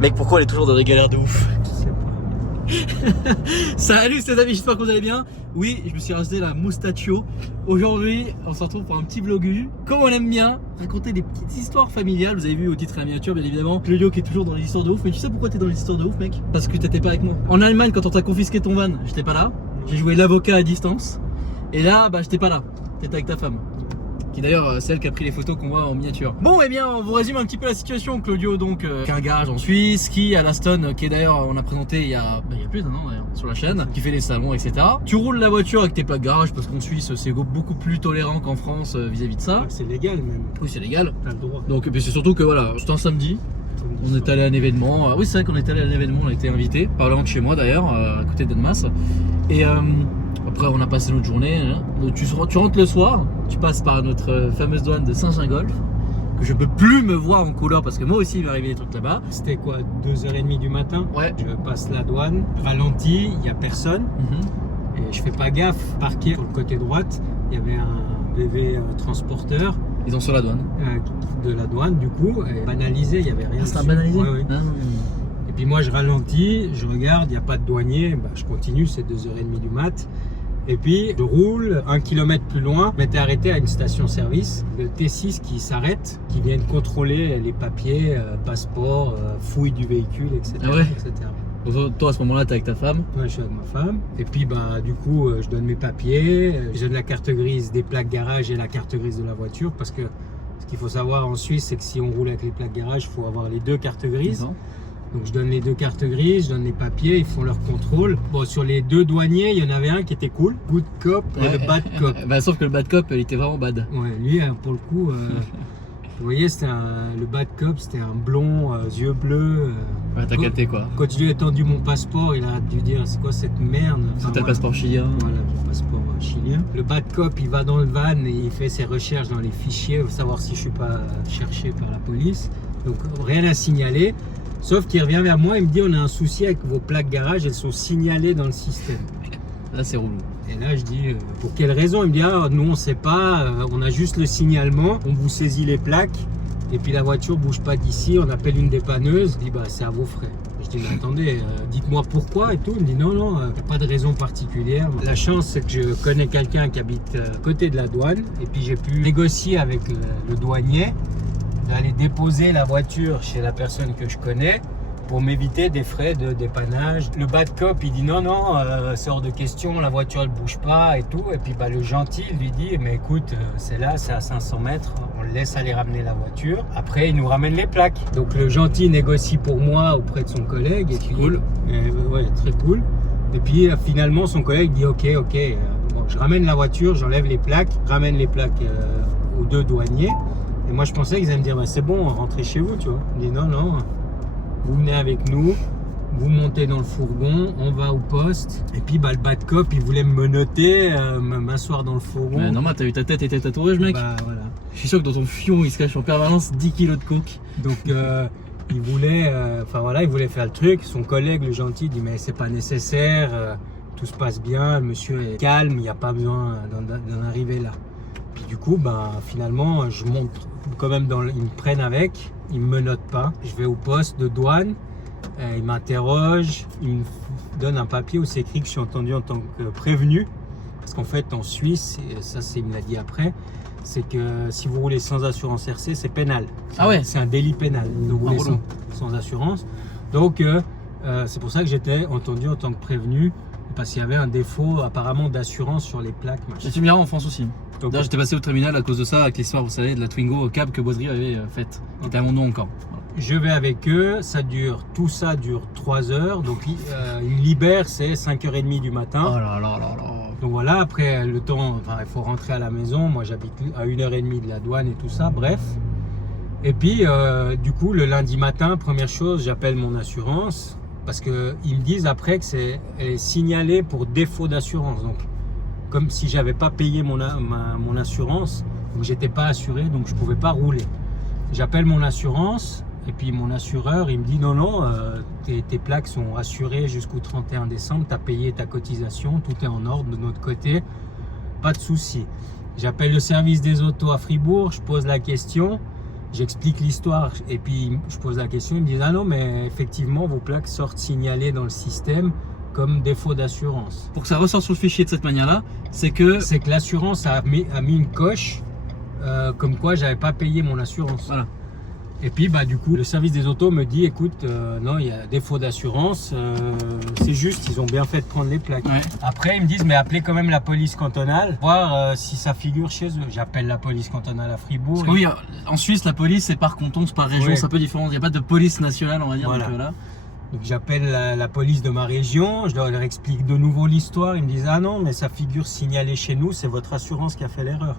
Mec, pourquoi elle est toujours dans des galères de ouf? Je sais pas. Salut les amis, j'espère que vous allez bien. Oui, je me suis racheté la moustachio. Aujourd'hui, on se retrouve pour un petit vlogu. Comme on aime bien raconter des petites histoires familiales. Vous avez vu au titre et la miniature, bien évidemment. Claudio qui est toujours dans les histoires de ouf. Mais tu sais pourquoi t'es dans les histoires de ouf, mec? Parce que t'étais pas avec moi. En Allemagne, quand on t'a confisqué ton van, j'étais pas là. J'ai joué l'avocat à distance. Et là, bah, j'étais pas là. T'étais avec ta femme. Qui d'ailleurs celle qui a pris les photos qu'on voit en miniature. Bon, eh bien, on vous résume un petit peu la situation. Claudio, donc, qui a un garage en Suisse, qui a l'Aston, qui est d'ailleurs, on a présenté il y a plus d'un an d'ailleurs, sur la chaîne, qui fait les salons, etc. Tu roules la voiture avec tes plaques garage, parce qu'en Suisse, c'est beaucoup plus tolérant qu'en France vis-à-vis de ça. C'est légal même. Oui, c'est légal. T'as le droit. Donc, c'est surtout que voilà, c'était un samedi. On est allé à un événement. Oui, c'est vrai qu'on est allé à un événement, on a été invité, par loin de chez moi d'ailleurs, à côté d'Annemasse. Et après, on a passé notre journée. Hein. Tu rentres le soir, tu passes par notre fameuse douane de Saint-Gingolf, que je peux plus me voir en couleur parce que moi aussi il m'est arrivé des trucs là-bas. C'était quoi, 2h30 du matin? Ouais. Je passe la douane, ralenti, il n'y a personne. Et je fais pas gaffe, parqué sur le côté droite, il y avait un VV transporteur. Ils ont sur la douane. De la douane du coup, et banalisé, il n'y avait rien. Ah, c'est un dessus. banalisé. Ouais, ouais. Ah. Et puis moi je ralentis, je regarde, il n'y a pas de douanier, bah, je continue, c'est 2h30 du mat. Et puis je roule 1 km plus loin, je m'étais arrêté à une station-service, le T6 qui s'arrête, qui vient contrôler les papiers, passeport, fouille du véhicule, etc. Ah ouais. etc. Donc, toi à ce moment-là t'es avec ta femme. Ouais, je suis avec ma femme. Et puis bah du coup je donne mes papiers, je donne la carte grise des plaques garage et la carte grise de la voiture, parce que ce qu'il faut savoir en Suisse, c'est que si on roule avec les plaques garage, il faut avoir les 2 cartes grises. Donc je donne les 2 cartes grises, je donne les papiers, ils font leur contrôle. Bon, sur les 2 douaniers, il y en avait un qui était cool, good cop et le bad cop. Bah, sauf que le bad cop, il était vraiment bad. Ouais, lui pour le coup, vous voyez, le bad cop, c'était un blond, yeux bleus. Ouais, t'as capté quoi. Quand je lui ai tendu mon passeport, il a dû dire c'est quoi cette merde. C'est ta passeport chilien. Voilà, mon passeport chilien. Le bad cop, il va dans le van et il fait ses recherches dans les fichiers, pour savoir si je suis pas cherché par la police. Donc rien à signaler. Sauf qu'il revient vers moi, il me dit on a un souci avec vos plaques garage, elles sont signalées dans le système. Là c'est relou. Et là je dis pour quelle raison? Il me dit ah, nous on sait pas, on a juste le signalement, on vous saisit les plaques et puis la voiture bouge pas d'ici, on appelle une dépanneuse. Je dis bah c'est à vos frais. Je dis mais attendez, dites-moi pourquoi et tout. Il me dit non, y a pas de raison particulière. La chance c'est que je connais quelqu'un qui habite à côté de la douane et puis j'ai pu négocier avec le douanier d'aller déposer la voiture chez la personne que je connais pour m'éviter des frais de dépannage. Le bad cop il dit non, c'est hors de question, la voiture elle bouge pas et tout. Et puis bah, le gentil lui dit mais écoute, c'est là, c'est à 500 mètres, on le laisse aller ramener la voiture. Après il nous ramène les plaques. Donc le gentil négocie pour moi auprès de son collègue. Et puis, cool. Ouais, très cool. Et puis finalement son collègue dit ok, bon, je ramène la voiture, j'enlève les plaques, ramène les plaques aux 2 douaniers. Et moi je pensais qu'ils allaient me dire bah, c'est bon, rentrez chez vous, tu vois. Il dit non, vous venez avec nous, vous montez dans le fourgon, on va au poste. Et puis bah, le bad cop il voulait me menotter, m'asseoir dans le fourgon. Ouais, normal, t'as vu ta tête était tatouage, mec. Bah voilà. Je suis sûr que dans ton fion il se cache en permanence 10 kilos de coke. Donc il voulait, il voulait faire le truc. Son collègue, le gentil, dit mais c'est pas nécessaire, tout se passe bien, le monsieur est calme, il n'y a pas besoin d'en arriver là. Puis du coup, finalement, je monte quand même ils me prennent avec, ils me menottent pas. Je vais au poste de douane, ils m'interrogent, ils me donnent un papier où c'est écrit que je suis entendu en tant que prévenu. Parce qu'en fait, en Suisse, et ça, il me l'a dit après, c'est que si vous roulez sans assurance RC, c'est pénal. Ah ouais. C'est un délit pénal de rouler sans assurance. Donc, c'est pour ça que j'étais entendu en tant que prévenu, parce qu'il y avait un défaut apparemment d'assurance sur les plaques. Et tu me diras en France aussi. Donc, j'étais passé au tribunal à cause de ça, avec l'histoire, vous savez, de la Twingo cab que Baudry avait faite, qui était à mon nom encore. Voilà. Je vais avec eux, tout ça dure 3 heures, donc ils me libèrent, c'est 5h30 du matin. Oh là là là là. Donc voilà, après le temps, il faut rentrer à la maison, moi j'habite à 1h30 de la douane et tout ça, bref. Et puis du coup le lundi matin, première chose, j'appelle mon assurance, parce qu'ils me disent après que c'est signalé pour défaut d'assurance, donc comme si j'avais pas payé mon assurance, donc j'étais pas assuré, donc je pouvais pas rouler. J'appelle mon assurance et puis mon assureur il me dit non, tes plaques sont assurées jusqu'au 31 décembre, tu as payé ta cotisation, tout est en ordre de notre côté, pas de souci. J'appelle le service des autos à Fribourg, je pose la question, J'explique l'histoire et puis je pose la question, ils me disent ah non mais effectivement vos plaques sortent signalées dans le système comme défaut d'assurance. Pour que ça ressorte sur le fichier de cette manière-là, c'est que C'est que l'assurance a mis une coche comme quoi j'avais pas payé mon assurance. voilà. Et puis bah du coup le service des autos me dit écoute non il y a défaut d'assurance, c'est juste ils ont bien fait de prendre les plaques. Ouais. Après ils me disent mais appelez quand même la police cantonale, voir si ça figure chez eux. J'appelle la police cantonale à Fribourg. Parce que oui, en Suisse, la police, c'est par canton, c'est par région, Ouais. c'est un peu différent. Il n'y a pas de police nationale, on va dire. Voilà. Donc, là. Donc j'appelle la police de ma région, je leur explique de nouveau l'histoire, ils me disent ah non mais ça figure signalé chez nous, c'est votre assurance qui a fait l'erreur.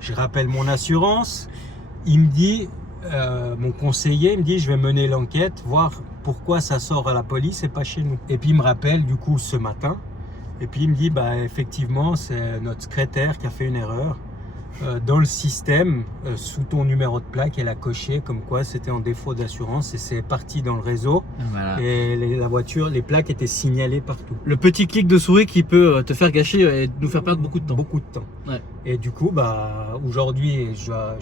Je rappelle mon assurance, il me dit, mon conseiller me dit je vais mener l'enquête, voir pourquoi ça sort à la police et pas chez nous. Et puis il me rappelle du coup ce matin, et puis il me dit bah effectivement c'est notre secrétaire qui a fait une erreur. Dans le système, sous ton numéro de plaque, elle a coché comme quoi c'était en défaut d'assurance et c'est parti dans le réseau. Voilà. Et la voiture, les plaques étaient signalées partout. Le petit clic de souris qui peut te faire gâcher et nous faire perdre beaucoup de temps. Beaucoup de temps. Ouais. Et du coup, bah, aujourd'hui, là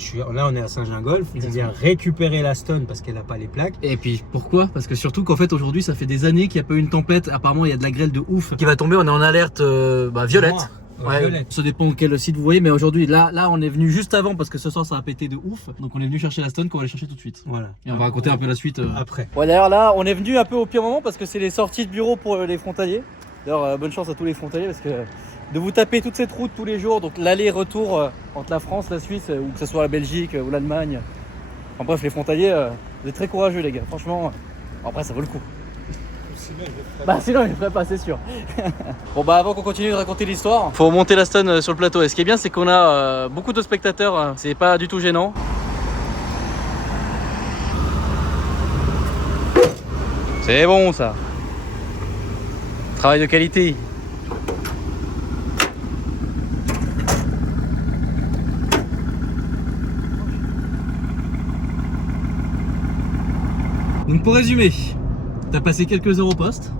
on est à Saint-Gingolf, je Exactement. viens récupérer la Stone parce qu'elle n'a pas les plaques. Et puis pourquoi? Parce que surtout qu'en fait aujourd'hui ça fait des années qu'il n'y a pas eu une tempête. Apparemment il y a de la grêle de ouf qui va tomber. On est en alerte violette. Noir. Ouais, Violette. ça dépend quel site vous voyez, mais aujourd'hui là on est venu juste avant parce que ce soir ça a pété de ouf. Donc on est venu chercher la Stone qu'on va aller chercher tout de suite. Voilà. Et on va raconter un peu la suite. Après. Ouais, d'ailleurs là on est venu un peu au pire moment parce que c'est les sorties de bureau pour les frontaliers. D'ailleurs bonne chance à tous les frontaliers parce que de vous taper toute cette route tous les jours, donc l'aller-retour entre la France, la Suisse ou que ce soit la Belgique ou l'Allemagne. Enfin bref les frontaliers, vous êtes très courageux les gars, franchement. Après ça vaut le coup. Bah sinon il ne ferait pas, c'est sûr. Bon bah avant qu'on continue de raconter l'histoire, faut monter la Stone sur le plateau. Et ce qui est bien c'est qu'on a beaucoup de spectateurs, c'est pas du tout gênant. C'est bon ça. Travail de qualité. Donc pour résumer, t'as passé quelques heures au poste,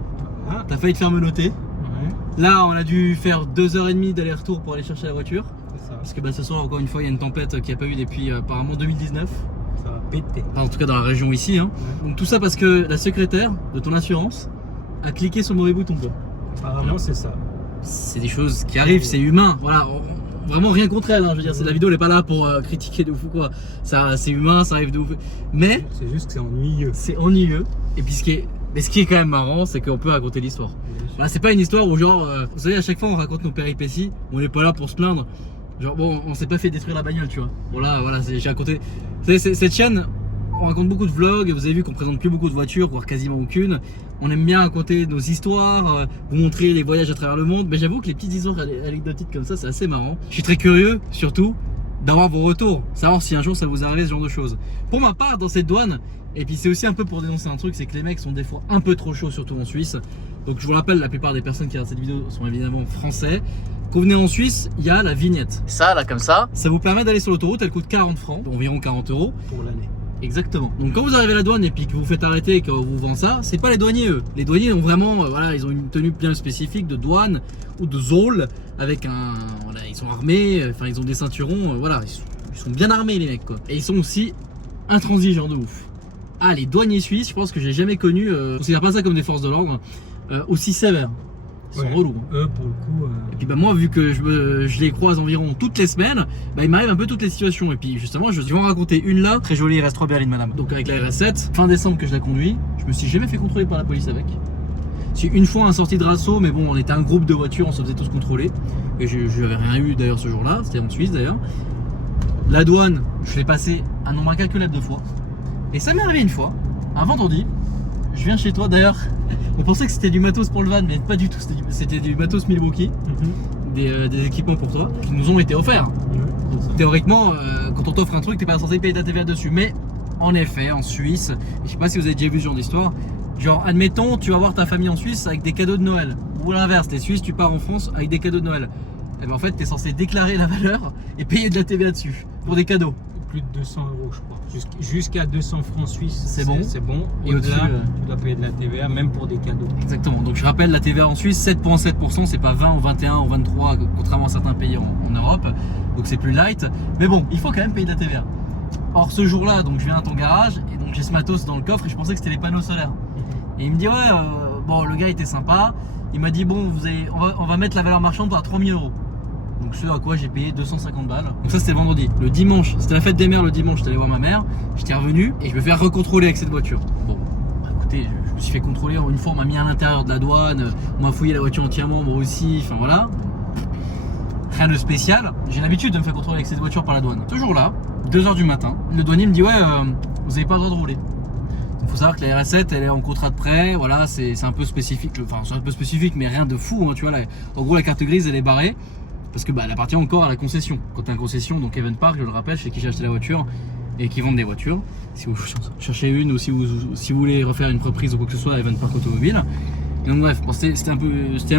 Ah, t'as failli te faire menotter. ouais, Là on a dû faire 2h30 d'aller-retour pour aller chercher la voiture. c'est ça. Parce que bah, ce soir encore une fois il y a une tempête qu'il n'y a pas eu depuis apparemment 2019. Ça va péter. Enfin, en tout cas dans la région ici. Hein. Donc tout ça parce que la secrétaire de ton assurance a cliqué sur le mauvais bouton quoi. Apparemment, c'est ça. C'est des choses qui arrivent, c'est humain. Voilà, vraiment rien contre elle. Hein. Je veux dire, la vidéo n'est pas là pour critiquer de ouf ou quoi. Ça, c'est humain, ça arrive de ouf. Mais C'est juste que c'est ennuyeux. c'est ennuyeux. Et puis ce qui est quand même marrant, c'est qu'on peut raconter l'histoire. Voilà, c'est pas une histoire où genre, vous savez, à chaque fois on raconte nos péripéties, on n'est pas là pour se plaindre. Genre bon, on s'est pas fait détruire la bagnole, tu vois. Bon là, voilà, j'ai raconté. Vous savez, cette chaîne, on raconte beaucoup de vlogs. Vous avez vu qu'on présente plus beaucoup de voitures, voire quasiment aucune. On aime bien raconter nos histoires, vous montrer les voyages à travers le monde. Mais j'avoue que les petites histoires anecdotiques comme ça, c'est assez marrant. Je suis très curieux, surtout, d'avoir vos retours, savoir si un jour ça vous arrive ce genre de choses. Pour ma part, dans cette douane, et puis c'est aussi un peu pour dénoncer un truc, c'est que les mecs sont des fois un peu trop chauds, surtout en Suisse. Donc je vous rappelle, la plupart des personnes qui regardent cette vidéo sont évidemment français. Quand vous venez en Suisse, il y a la vignette. Ça, là, comme ça vous permet d'aller sur l'autoroute, elle coûte 40 francs, environ 40 €. Pour l'année. Exactement. Donc quand vous arrivez à la douane et puis que vous vous faites arrêter et qu'on vous vend ça, c'est pas les douaniers eux. Les douaniers ont vraiment, voilà, ils ont une tenue bien spécifique de douane ou de zoll avec un, voilà, ils sont armés, enfin ils ont des ceintures, voilà, ils sont bien armés les mecs quoi. Et ils sont aussi intransigeants de ouf. Ah les douaniers suisses, je pense que j'ai jamais connu, je considère pas ça comme des forces de l'ordre, aussi sévères. Ils sont Ouais. relous. Hein. Eux, pour le coup. Et puis bah moi vu que je les croise environ toutes les semaines, bah il m'arrive un peu toutes les situations. Et puis justement je vais en raconter une là, très jolie, reste 3 berlines madame. Donc avec la RS7, fin décembre que je la conduis, je me suis jamais fait contrôler par la police avec. C'est une fois un sortie de Rasso, mais bon on était un groupe de voitures, on se faisait tous contrôler. Et je n'avais rien eu d'ailleurs ce jour là, c'était en Suisse d'ailleurs. La douane, je l'ai passé un nombre incalculable de fois. Et ça m'est arrivé une fois, un vendredi, je viens chez toi d'ailleurs. On pensait que c'était du matos pour le van, mais pas du tout. C'était du matos Milwaukee, des équipements pour toi, qui nous ont été offerts. Donc, théoriquement, quand on t'offre un truc, t'es pas censé payer ta TVA dessus. Mais en effet, en Suisse, je sais pas si vous avez déjà vu ce genre d'histoire, genre admettons, tu vas voir ta famille en Suisse avec des cadeaux de Noël. Ou l'inverse, t'es Suisse, tu pars en France avec des cadeaux de Noël. Et ben en fait, t'es censé déclarer la valeur et payer de la TVA dessus pour des cadeaux. Plus de 200 €, je crois. Jusqu'à 200 francs suisses, C'est bon. C'est bon. Et Au-delà, au-dessus, tu dois payer de la TVA, même pour des cadeaux. Exactement. Donc je rappelle, la TVA en Suisse, 7,7%, c'est pas 20 ou 21 ou 23, contrairement à certains pays en Europe. Donc c'est plus light. Mais bon, il faut quand même payer de la TVA. Or ce jour-là, donc je viens à ton garage et donc j'ai ce matos dans le coffre et je pensais que c'était les panneaux solaires. Et il me dit ouais, bon le gars était sympa. Il m'a dit bon, on va mettre la valeur marchande à 3000 €. Donc ce à quoi j'ai payé 250 balles. Donc ça c'était vendredi. Le dimanche, c'était la fête des mères le dimanche, j'étais allé voir ma mère. J'étais revenu et je me fais recontrôler avec cette voiture. Bon, bah, écoutez, je me suis fait contrôler. Une fois on m'a mis à l'intérieur de la douane, on m'a fouillé la voiture entièrement, moi aussi. Enfin voilà. Rien de spécial. J'ai l'habitude de me faire contrôler avec cette voiture par la douane. Ce jour-là, 2h du matin, le douanier me dit ouais, vous n'avez pas le droit de rouler. Il faut savoir que la RS7 elle est en contrat de prêt, voilà, c'est un peu spécifique, enfin c'est un peu spécifique mais rien de fou, hein, tu vois, là, en gros la carte grise elle est barrée parce que bah, elle appartient encore à la concession. Quand tu as une concession, donc Even Park, je le rappelle, chez qui j'ai acheté la voiture et qui vendent des voitures, si vous cherchez une ou si vous voulez refaire une reprise ou quoi que ce soit à Even Park Automobile. Et donc bref, bon, c'était un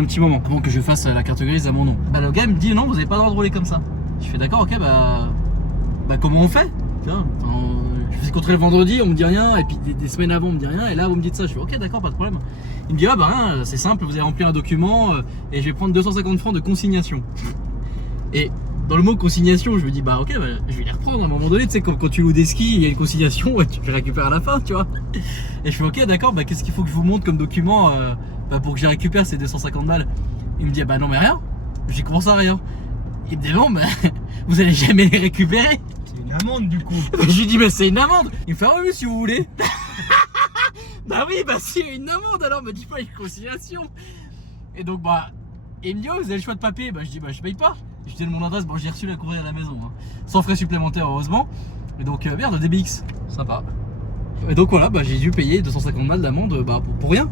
petit moment avant que je fasse la carte grise à mon nom. Bah, le gars me dit non, vous n'avez pas le droit de rouler comme ça. Je fais d'accord, ok, bah comment on fait, tu vois, je faisais contrôler le vendredi, on me dit rien, et puis des semaines avant on me dit rien, et là vous me dites ça, je fais ok d'accord, pas de problème. Il me dit ah bah rien, c'est simple, vous allez remplir un document et je vais prendre 250 francs de consignation. Et dans le mot consignation, je me dis bah ok, bah, je vais les reprendre à un moment donné, tu sais quand tu loues des skis, il y a une consignation, ouais, tu les récupères à la fin, tu vois. Et je fais ok d'accord, bah qu'est-ce qu'il faut que je vous montre comme document pour que je récupère ces 250 balles. Il me dit ah bah non mais rien, j'ai commencé à rien. Il me dit non, mais vous allez jamais les récupérer. C'est une amende du coup. Je lui dis mais c'est une amende. Il me fait ah oui si vous voulez. Bah oui, bah si, une amende alors, me dis pas une conciliation. Et donc bah, il me dit oh vous avez le choix de papier. Bah je dis bah je paye pas. Je donne mon adresse, bon j'ai reçu la courrier à la maison, hein. Sans frais supplémentaires heureusement. Et donc merde, DBX, sympa. Et donc voilà, bah j'ai dû payer 250 balles d'amende bah, pour rien.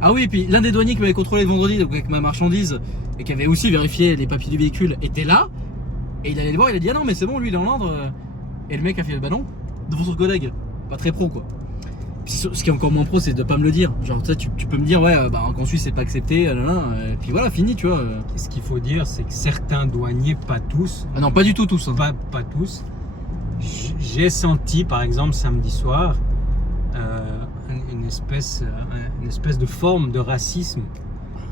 Ah oui, et puis l'un des douaniers qui m'avait contrôlé le vendredi, donc avec ma marchandise, et qui avait aussi vérifié les papiers du véhicule, était là. Et il allait le voir, il a dit ah non mais c'est bon, lui il est en Landre. Et le mec a fait bah non, devant son collègue, pas très pro quoi. Puis, ce qui est encore moins pro, c'est de pas me le dire. Genre tu peux me dire ouais bah qu'en Suisse c'est pas accepté, et puis voilà, fini tu vois. Ce qu'il faut dire, c'est que certains douaniers, pas tous. Ah non, pas du tout tous. Hein. Pas tous. J'ai senti par exemple samedi soir une espèce de forme de racisme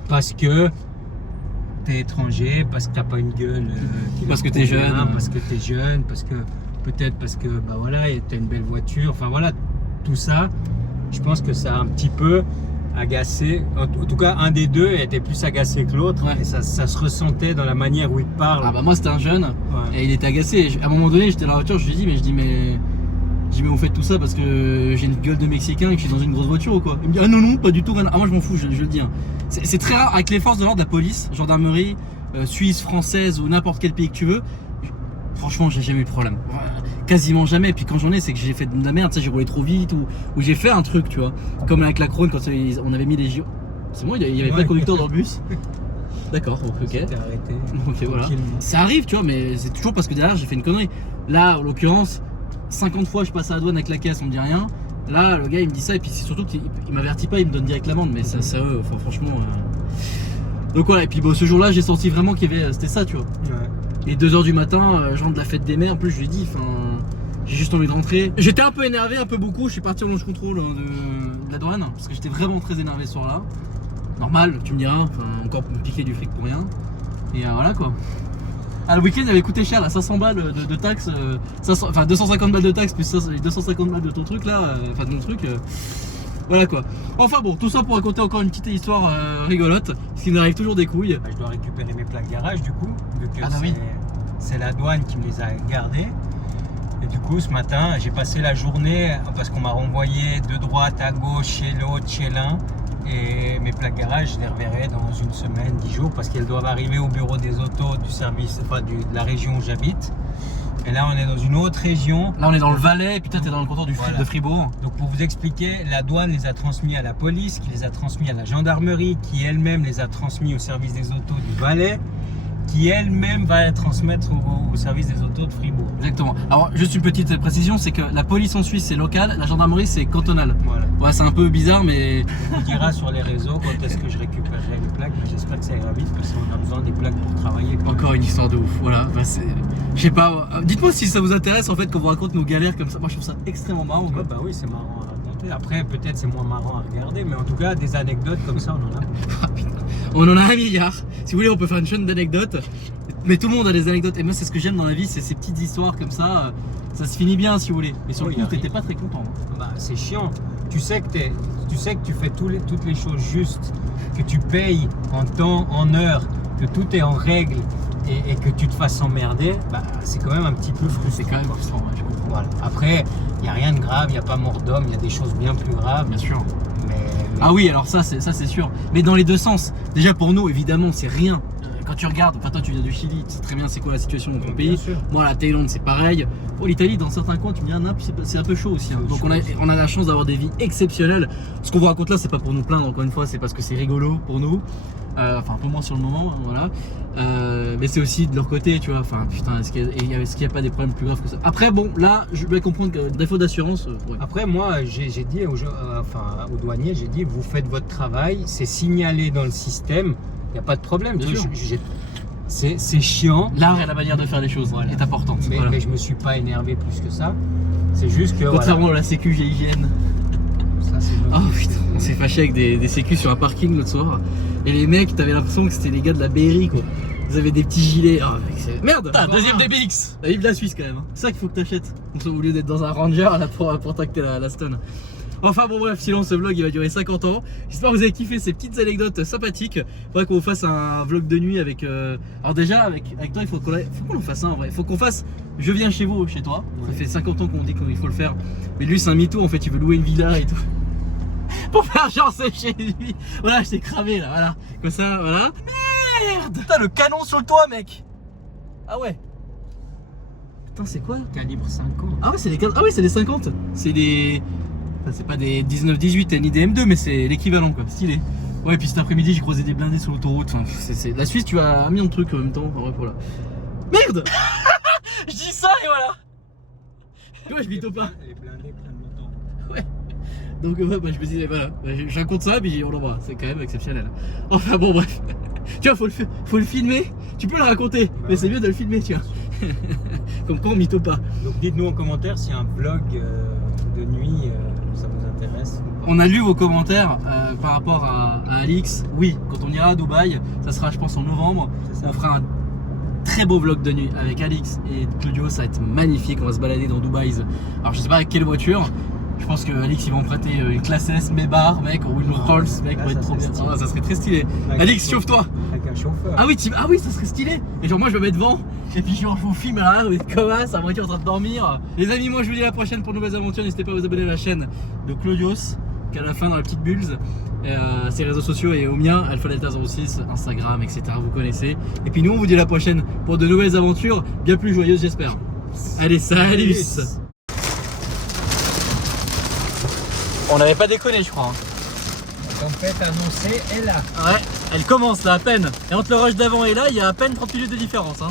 parce que t'es étranger, parce que t'as pas une gueule, parce que t'es jeune, parce que t'es jeune, parce que peut-être parce que bah voilà, t'as une belle voiture, enfin voilà, tout ça, je pense que ça a un petit peu agacé. En tout cas, un des deux était plus agacé que l'autre, ouais. Et ça se ressentait dans la manière où il te parle. Ah bah moi c'était un jeune, ouais. Et il était agacé. À un moment donné, j'étais dans la voiture, je lui dis mais vous faites tout ça parce que j'ai une gueule de Mexicain et que je suis dans une grosse voiture ou quoi? Il me dit ah non pas du tout, rien. Ah moi je m'en fous, je le dis. Hein. C'est très rare avec les forces de l'ordre, la police, gendarmerie, suisse, française ou n'importe quel pays que tu veux. Franchement j'ai jamais eu de problème. Quasiment jamais. Et puis quand j'en ai, c'est que j'ai fait de la merde, tu sais, j'ai roulé trop vite ou j'ai fait un truc, tu vois. Comme avec la Krone quand on avait mis les JO. C'est moi, il y avait pas de conducteur dans le bus. D'accord, ok. T'es arrêté. Ok, voilà. Ça arrive, tu vois, mais c'est toujours parce que derrière j'ai fait une connerie. Là, en l'occurrence, 50 fois je passe à la douane avec la caisse, on me dit rien. Là, le gars il me dit ça et puis c'est surtout qu'il m'avertit pas, il me donne direct l'amende. Mais ça, eux, enfin, franchement. Donc voilà, et puis bon, ce jour-là, j'ai senti vraiment qu'il y avait. C'était ça, tu vois. Ouais. Et 2h du matin, je rentre de la fête des mères. En plus, je lui dis, enfin, j'ai juste envie de rentrer. J'étais un peu énervé, un peu beaucoup. Je suis parti en launch control de la douane parce que j'étais vraiment très énervé ce soir-là. Normal, tu me diras, enfin, encore me piquer du fric pour rien. Et voilà quoi. Ah, le week-end il avait coûté cher là, 500 balles de taxes, 250 balles de taxes plus 250 balles de ton truc là, enfin de mon truc. Voilà quoi. Enfin bon, tout ça pour raconter encore une petite histoire rigolote, parce qu'il m'arrive toujours des couilles. Je dois récupérer mes plaques garage du coup, vu que oui. C'est la douane qui me les a gardées. Et du coup ce matin j'ai passé la journée, parce qu'on m'a renvoyé de droite à gauche, chez l'autre, chez l'un. Et mes plaques garage, je les reverrai dans une semaine, 10 jours, parce qu'elles doivent arriver au bureau des autos du service, enfin de la région où j'habite. Et là, on est dans une autre région. Là, on est dans le Valais, et puis toi, t'es dans le canton de Fribourg. Donc, pour vous expliquer, la douane les a transmis à la police, qui les a transmis à la gendarmerie, qui elle-même les a transmis au service des autos du Valais, qui elle-même va les transmettre au service des autos de Fribourg. Exactement. Alors, juste une petite précision, c'est que la police en Suisse, c'est local, la gendarmerie, c'est cantonal. Voilà. Ouais, c'est un peu bizarre, mais... On dira sur les réseaux quand est-ce que je récupérerai les plaques, mais j'espère que ça ira vite, parce qu'on a besoin des plaques pour travailler. Encore une histoire de ouf, voilà. Bah, je sais pas, dites-moi si ça vous intéresse, en fait, qu'on vous raconte nos galères comme ça. Moi, je trouve ça extrêmement marrant. Ouais, bah oui, c'est marrant à raconter. Après, peut-être c'est moins marrant à regarder, mais en tout cas, des anecdotes comme ça, on en a. On en a 1 milliard. Si vous voulez, on peut faire une chaîne d'anecdotes. Mais tout le monde a des anecdotes. Et moi, c'est ce que j'aime dans la vie, c'est ces petites histoires comme ça. Ça se finit bien si vous voulez. Mais sur Oui, le coup, y a t'étais rien. pas très content. Hein. Bah, c'est chiant. Tu sais que tu fais toutes les choses justes, que tu payes en temps, en heure, que tout est en règle et que tu te fasses emmerder, bah, c'est quand même un petit peu frustrant. C'est quand même frustrant, ouais, je comprends. Voilà. Après, il n'y a rien de grave, il n'y a pas mort d'homme, il y a des choses bien plus graves. Bien sûr. Mais Ah oui, alors ça c'est sûr. Mais dans les deux sens. Déjà pour nous, évidemment, c'est rien. Quand tu regardes, enfin toi tu viens du Chili, tu sais très bien c'est quoi la situation dans ton bien pays. sûr. Moi la Thaïlande c'est pareil. Pour l'Italie, dans certains coins, tu me dis Naples, c'est un peu chaud aussi. Hein. C'est Donc chaud. on a la chance d'avoir des vies exceptionnelles. Ce qu'on vous raconte là, c'est pas pour nous plaindre, encore une fois, c'est parce que c'est rigolo pour nous. Enfin un peu moins sur le moment, voilà. Mais c'est aussi de leur côté, tu vois. Enfin putain, est-ce qu'il y a pas des problèmes plus graves que ça? Après bon, là, je vais comprendre que défaut d'assurance. Ouais. Après, moi, j'ai dit aux douaniers, j'ai dit, vous faites votre travail, c'est signalé dans le système, il n'y a pas de problème. Bien Tu vois, sûr. c'est chiant, L'art et la manière de faire les choses Voilà. est importante. mais, Voilà. mais je me suis pas énervé plus que ça. C'est juste que. Contrairement à la sécu GIGN. Ça, c'est Oh putain, on s'est fâché avec des sécus sur un parking l'autre soir. Et les mecs, t'avais l'impression que c'était les gars de la BRI quoi. Ils avaient des petits gilets. Oh, mec, merde! Deuxième DBX! Vive la Suisse quand même. Hein. C'est ça qu'il faut que t'achètes. Au lieu d'être dans un Ranger là, pour tacter la stone. Enfin bon bref, sinon ce vlog il va durer 50 ans. J'espère que vous avez kiffé ces petites anecdotes sympathiques. Faudrait qu'on vous fasse un vlog de nuit avec... Alors déjà avec toi il faut qu'on en fasse un en vrai. Il faut qu'on fasse je viens chez vous, chez toi. Ça fait 50 ans qu'on dit qu'il faut le faire. Mais lui c'est un mytho en fait, il veut louer une villa et tout. Pour faire genre c'est chez lui. Voilà, je t'ai cramé là, voilà. Comme ça, voilà. Merde! Putain le canon sur le toit mec! Ah ouais. Putain c'est quoi? calibre 50. Ah ouais c'est des 15... Ah oui c'est des 50. C'est des... Enfin, c'est pas des 19-18 ni des M2 mais c'est l'équivalent quoi, stylé. Ouais et puis cet après-midi j'ai croisé des blindés sur l'autoroute. Enfin, La Suisse tu as un million de trucs en même temps. Enfin, bref, voilà. Merde. Je dis ça et voilà. Ouais je mytho pas. Les blindés prennent le temps. Ouais. Donc ouais, bah, je me disais voilà, je raconte ça puis on l'envoie, c'est quand même exceptionnel. Enfin bon bref. Tu vois faut le filmer, tu peux le raconter, mais ouais. c'est mieux de le filmer tu vois. Comme quoi on mytho pas. Donc dites-nous en commentaire si un vlog de nuit ça vous intéresse. On a lu vos commentaires par rapport à Alix. Oui, quand on ira à Dubaï, ça sera je pense en novembre. C'est ça. On fera un très beau vlog de nuit avec Alix et Claudio, ça va être magnifique. On va se balader dans Dubaï. Alors je sais pas avec quelle voiture. Je pense que Alix il va emprunter une classe S Maybach mec ou une Rolls mec, Ah, pour être ça trop serait bien. stylé. Ah, ça serait très stylé. Avec Alix, un chauffe-toi. Avec un chauffeur. Ah oui, ça serait stylé. Et genre moi je me mets devant et puis genre je vous filme là, vous êtes comme ça, sa voiture en train de dormir. Les amis, moi je vous dis à la prochaine pour de nouvelles aventures. N'hésitez pas à vous abonner à la chaîne de Claudios, qui est à la fin dans la petite bulle. Ses réseaux sociaux et au mien, Alpha Delta 06, Instagram, etc. Vous connaissez. Et puis nous on vous dit à la prochaine pour de nouvelles aventures, bien plus joyeuses j'espère. Allez, salut. On n'avait pas déconné je crois. La tempête annoncée est là. Ouais, elle commence là à peine. Et entre le rush d'avant et là, il y a à peine 30 minutes de différence. Hein.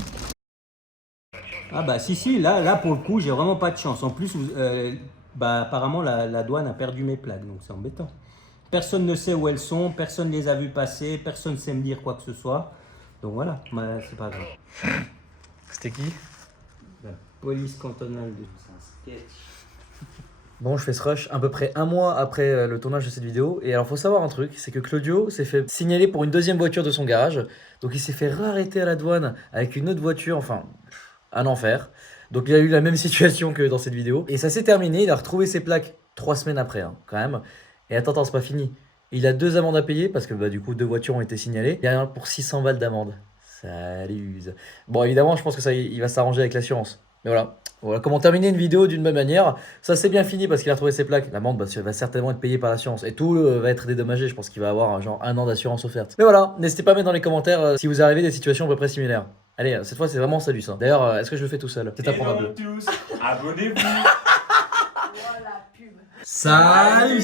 Ah bah si, là pour le coup j'ai vraiment pas de chance. En plus, apparemment la douane a perdu mes plaques, donc c'est embêtant. Personne ne sait où elles sont, personne ne les a vues passer, personne ne sait me dire quoi que ce soit. Donc voilà, c'est pas grave. C'était qui? La police cantonale de sketch. Bon, je fais ce rush à peu près un mois après le tournage de cette vidéo. Et alors, faut savoir un truc, c'est que Claudio s'est fait signaler pour une deuxième voiture de son garage. Donc, il s'est fait arrêter à la douane avec une autre voiture. Enfin, un enfer. Donc, il a eu la même situation que dans cette vidéo. Et ça s'est terminé. Il a retrouvé ses plaques 3 semaines après, hein, quand même. Et attends, c'est pas fini. Il a 2 amendes à payer parce que du coup, 2 voitures ont été signalées. Il y a un pour 600 balles d'amende. Salut. Bon, évidemment, je pense que ça, il va s'arranger avec l'assurance. Mais voilà comment terminer une vidéo d'une même manière. Ça c'est bien fini parce qu'il a retrouvé ses plaques. L'amende va certainement être payée par l'assurance. Et tout va être dédommagé. Je pense qu'il va avoir genre 1 an d'assurance offerte. Mais voilà, n'hésitez pas à mettre dans les commentaires si vous arrivez des situations à peu près similaires. Allez, cette fois c'est vraiment salut ça. D'ailleurs, est-ce que je le fais tout seul? C'est improbable. Tous, abonnez-vous. Voilà, pub. Salut.